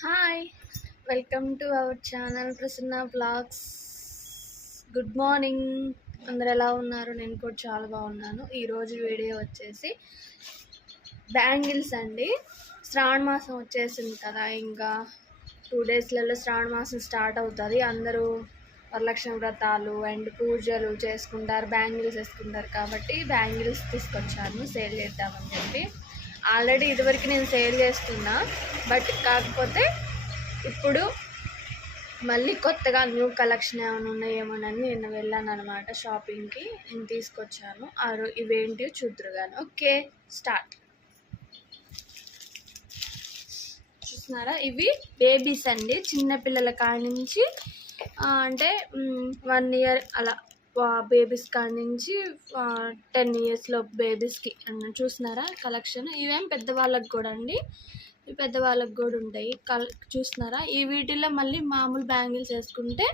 Hi, welcome to our channel Prasanna blogs. Good morning. అందరు ఎలా ఉన్నారు? నేను కూడా చాలా బాగున్నాను. ఈరోజు వీడియో వచ్చేసి బ్యాంగిల్స్ అండి. శ్రావణ మాసం వచ్చేసింది కదా, ఇంకా 2 డేస్లలో శ్రావణ మాసం స్టార్ట్ అవుతుంది. అందరూ వరలక్ష్మి వ్రతాలు అండ్ పూజలు చేసుకుంటారు, బ్యాంగిల్స్ వేసుకుంటారు. కాబట్టి బ్యాంగిల్స్ తీసుకొచ్చాను సేల్ చేద్దామని చెప్పి. ఆల్రెడీ ఇదివరకు నేను సేల్ చేస్తున్నా, బట్ కాకపోతే ఇప్పుడు మళ్ళీ కొత్తగా న్యూ కలెక్షన్ ఏమైనా ఉన్నాయేమోనని నేను వెళ్ళాను అనమాట షాపింగ్కి. నేను తీసుకొచ్చాను. ఇవేంటి చూద్దరు కానీ. Okay, start. చూస్తున్నారా, ఇవి బేబీస్ అండి. చిన్నపిల్లల కాడి నుంచి అంటే 1 ఇయర్ అలా బేబీస్ కాడి నుంచి 10 ఇయర్స్లో బేబీస్కి చూస్తున్నారా కలెక్షన్. ఇవేం పెద్దవాళ్ళకి కూడా అండి, పెద్దవాళ్ళకి కూడా ఉంటాయి. చూస్తున్నారా, ఈ వీటిల్లో మళ్ళీ మామూలు బ్యాంగిల్స్ వేసుకుంటే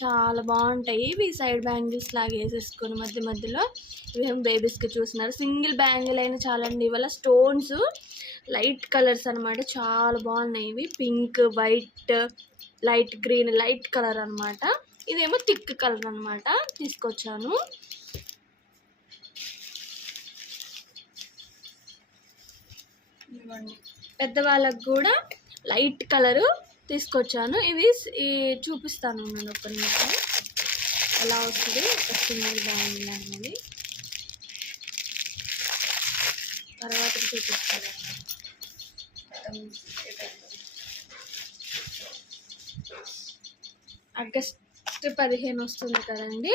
చాలా బాగుంటాయి. ఇవి సైడ్ బ్యాంగిల్స్ లాగా వేసేసుకొని మధ్య మధ్యలో ఇవేం బేబీస్కి. చూస్తున్నారు, సింగిల్ బ్యాంగిల్ అయినా చాలండి. ఇవాళ స్టోన్స్ లైట్ కలర్స్ అనమాట, చాలా బాగున్నాయి. ఇవి pink, white, light green, light colour అనమాట. ఇదేమో థిక్ కలర్ అనమాట. తీసుకొచ్చాను. పెద్దవాళ్ళకు కూడా లైట్ కలరు తీసుకొచ్చాను. ఇవి చూపిస్తాను నేను ఒక్క నిమిషం ఎలా వస్తుంది. సింగిల్ బ్యాంగిల్ అనేది తర్వాత చూపిస్తాను. ఆగస్ట్ 15 వస్తుంది కదండి,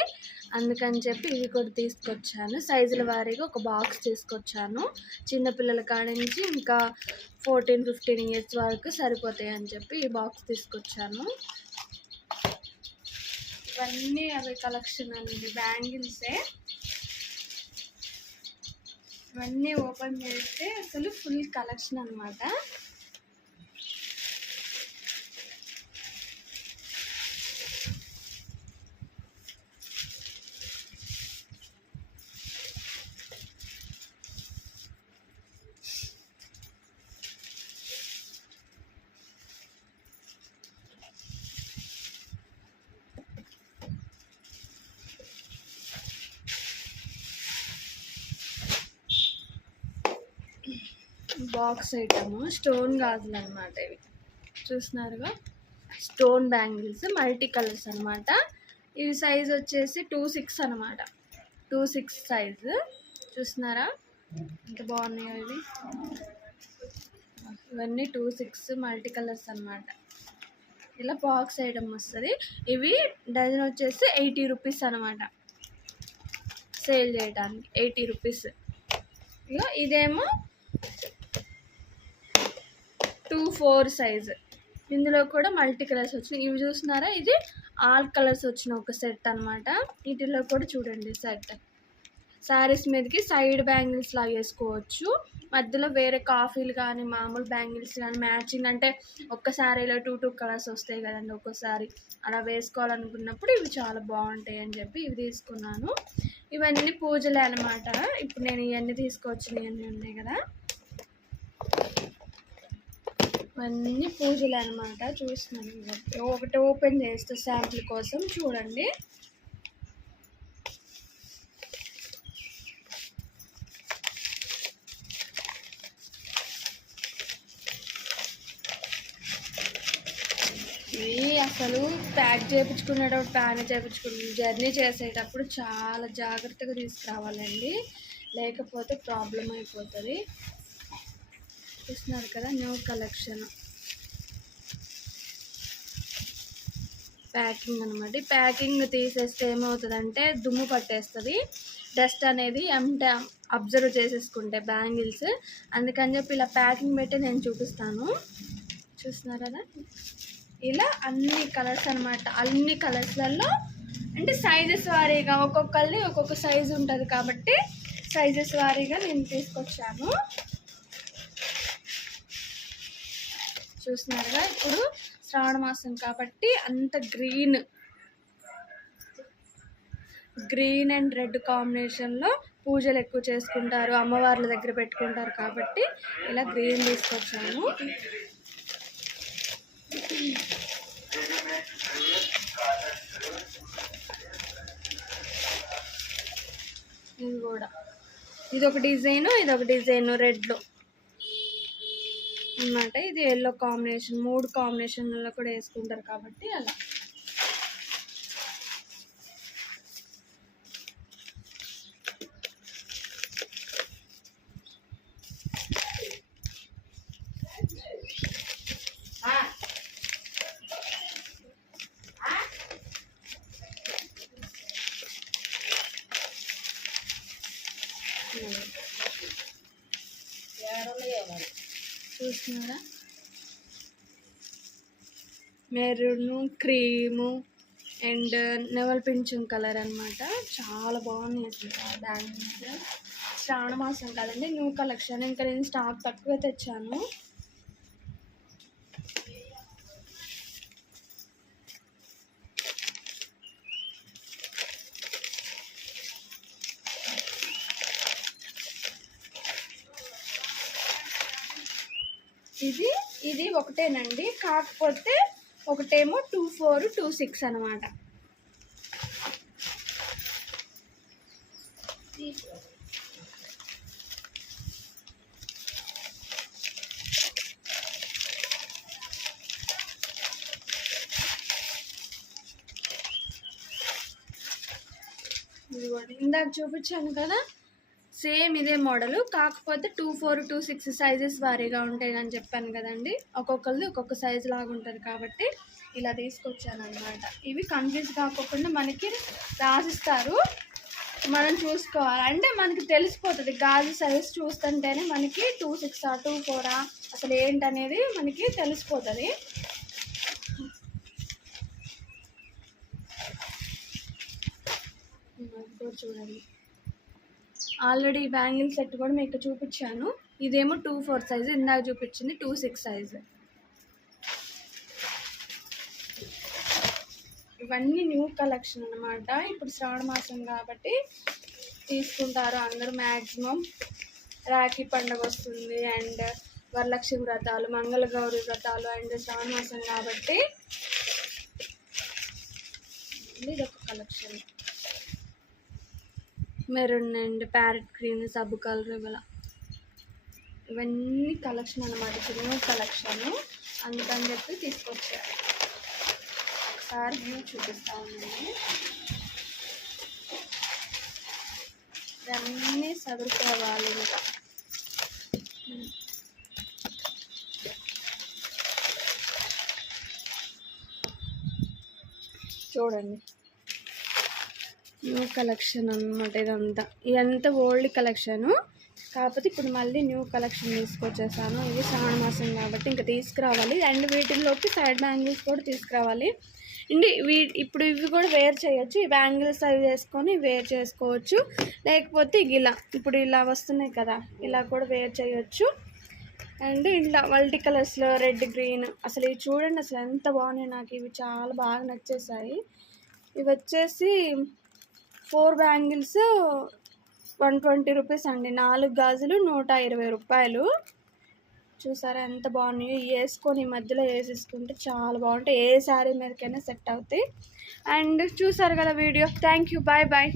అందుకని చెప్పి ఇవి కూడా తీసుకొచ్చాను. సైజుల వారీగా ఒక బాక్స్ తీసుకొచ్చాను. చిన్నపిల్లల కాడ నుంచి ఇంకా 14-15 ఇయర్స్ వరకు సరిపోతాయి అని చెప్పి ఈ బాక్స్ తీసుకొచ్చాను. ఇవన్నీ అవి కలెక్షన్ అండి, బ్యాంగిల్సే. ఇవన్నీ ఓపెన్ చేస్తే అసలు ఫుల్ కలెక్షన్ అనమాట. బాక్స్ ఐటమ్ స్టోన్ గాజులు అనమాట. ఇవి చూస్తున్నారుగా, స్టోన్ బ్యాంగిల్స్ మల్టీ కలర్స్ అనమాట. ఇవి సైజ్ వచ్చేసి 2-6 అనమాట. 2-6 సైజు. చూస్తున్నారా ఎంత బాగున్నాయో ఇవి. ఇవన్నీ 2-6 మల్టీ కలర్స్ అనమాట. ఇలా బాక్స్ ఐటమ్ వస్తుంది. ఇవి డజన్ వచ్చేసి 80 రూపీస్ అనమాట. సేల్ చేయడానికి 80 రూపీస్. ఇక ఇదేమో 2-4 సైజు. ఇందులో కూడా మల్టీ కలర్స్ వచ్చినాయి. ఇవి చూస్తున్నారా, ఇది ఆల్ కలర్స్ వచ్చిన ఒక సెట్ అనమాట. వీటిలో కూడా చూడండి సెట్. శారీస్ మీదకి సైడ్ బ్యాంగిల్స్ లాగా వేసుకోవచ్చు. మధ్యలో వేరే కాఫీలు కానీ మామూలు బ్యాంగిల్స్ కానీ మ్యాచింగ్, అంటే ఒక్క శారీలో 2 కలర్స్ వస్తాయి కదండి ఒక్కోసారి. అలా వేసుకోవాలనుకున్నప్పుడు ఇవి చాలా బాగుంటాయి అని చెప్పి ఇవి తీసుకున్నాను. ఇవన్నీ పూజలే అనమాట. ఇప్పుడు నేను ఇవన్నీ తీసుకొచ్చినవి అన్నీ ఉన్నాయి కదా, ఇవన్నీ పూజలు అనమాట. చూస్తున్నాను, ఒకటి ఓపెన్ చేస్తే శాంపుల్ కోసం చూడండి. ఇవి అసలు ప్యాక్ చేయించుకునేటప్పుడు జర్నీ చేసేటప్పుడు చాలా జాగ్రత్తగా తీసుకురావాలండి, లేకపోతే ప్రాబ్లం అయిపోతుంది. చూస్తున్నారు కదా, న్యూ కలెక్షన్ ప్యాకింగ్ అనమాట. ఈ ప్యాకింగ్ తీసేస్తే ఏమవుతుందంటే దుమ్ము పట్టేస్తుంది, డస్ట్ అనేది అబ్జర్వ్ చేసేసుకుంటే బ్యాంగిల్స్. అందుకని చెప్పి ఇలా ప్యాకింగ్ పెట్టి నేను చూపిస్తాను. చూస్తున్నారు కదా, ఇలా అన్ని కలర్స్ అనమాట. అన్ని కలర్స్లలో అంటే సైజెస్ వారీగా ఒక్కొక్కరిది ఒక్కొక్క సైజు ఉంటుంది కాబట్టి సైజెస్ వారీగా నేను తీసుకొచ్చాను. చూస్తున్నారుగా, ఇప్పుడు శ్రావణ మాసం కాబట్టి అంత గ్రీన్ అండ్ రెడ్ కాంబినేషన్లో పూజలు ఎక్కువ చేసుకుంటారు, అమ్మవార్ల దగ్గర పెట్టుకుంటారు కాబట్టి ఇలా గ్రీన్ తీసుకొచ్చాను. ఇదొక డిజైన్ రెడ్లో అన్నమాట. ఇది ఎల్లో కాంబినేషన్, 3 కాంబినేషన్లో కూడా వేసుకుంటారు కాబట్టి అలా. చూస్తున్నారా, మెరూన్, క్రీము అండ్ నెవల్ పింఛన్ కలర్ అనమాట. చాలా బాగున్నాయి అసలు బ్యాంగిల్స్. శ్రావణ మాసం కదండి, న్యూ కలెక్షన్. ఇంకా నేను స్టాక్ తక్కువ తెచ్చాను. ఇది ఒకటేనండి, కాకపోతే ఒకటేమో 24, 26 అనమాట. ఇందాక చూపించాను కదా, సేమ్ ఇదే మోడలు, కాకపోతే 24, 26 సైజెస్ వారీగా ఉంటాయి అని చెప్పాను కదండి. ఒక్కొక్కరిది ఒక్కొక్క సైజు లాగా ఉంటుంది కాబట్టి ఇలా తీసుకొచ్చాను అనమాట. ఇవి కన్ఫ్యూజ్ కాకుండా మనకి రాసిస్తారు, మనం చూసుకోవాలి. అంటే మనకి తెలిసిపోతుంది, గాజు సైజ్ చూస్తుంటేనే మనకి 26 24 అసలు ఏంటనేది మనకి తెలిసిపోతుంది. చూడండి, ఆల్రెడీ బ్యాంగిల్ సెట్ కూడా మీకు చూపించాను. ఇదేమో 24 సైజు, ఇందాక చూపించింది 26 సైజు. ఇవన్నీ న్యూ కలెక్షన్ అనమాట. ఇప్పుడు శ్రావణ మాసం కాబట్టి తీసుకుంటారు అందరూ మ్యాక్సిమం. రాఖీ పండుగ వస్తుంది అండ్ వరలక్ష్మి వ్రతాలు, మంగళగౌరి వ్రతాలు అండ్ శ్రావణ మాసం కాబట్టి ఇదొక collection. Maroon and parrot green, సబ్బు కలర్, ఇవన్నీ కలెక్షన్ అనమాట. చిన్న కలెక్షన్, అందుకని చెప్పి తీసుకొచ్చారు. ఒకసారి వ్యూ చూపిస్తా ఉండండి. ఇవన్నీ చదువుకోవాలి. ఇంకా చూడండి, న్యూ కలెక్షన్ అనమాట. ఇదంతా ఓల్డ్ కలెక్షను, కాకపోతే ఇప్పుడు మళ్ళీ న్యూ కలెక్షన్ తీసుకొచ్చేసాను. ఇది శ్రావణ మాసం కాబట్టి ఇంకా తీసుకురావాలి. అండ్ వీటిల్లోకి సైడ్ బ్యాంగిల్స్ కూడా తీసుకురావాలి. అండ్ ఇప్పుడు ఇవి కూడా వేర్ చేయొచ్చు. ఈ బ్యాంగిల్స్ అవి వేసుకొని వేర్ చేసుకోవచ్చు, లేకపోతే ఇప్పుడు ఇలా వస్తున్నాయి కదా, ఇలా కూడా వేర్ చేయొచ్చు. అండ్ ఇలా మల్టీ కలర్స్లో రెడ్, గ్రీన్, అసలు ఇవి చూడండి అసలు ఎంత బాగున్నాయి. నాకు ఇవి చాలా బాగా నచ్చేసాయి. ఇవి వచ్చేసి 4 బ్యాంగిల్స్ 120 రూపీస్ అండి. 4 గాజులు 120 రూపాయలు. చూసారా ఎంత బాగున్నాయి. వేసుకొని మధ్యలో వేసేసుకుంటే చాలా బాగుంటాయి. ఏ శారీ మీదకైనా సెట్ అవుతాయి. అండ్ చూసారు కదా వీడియో. Thank you, bye bye.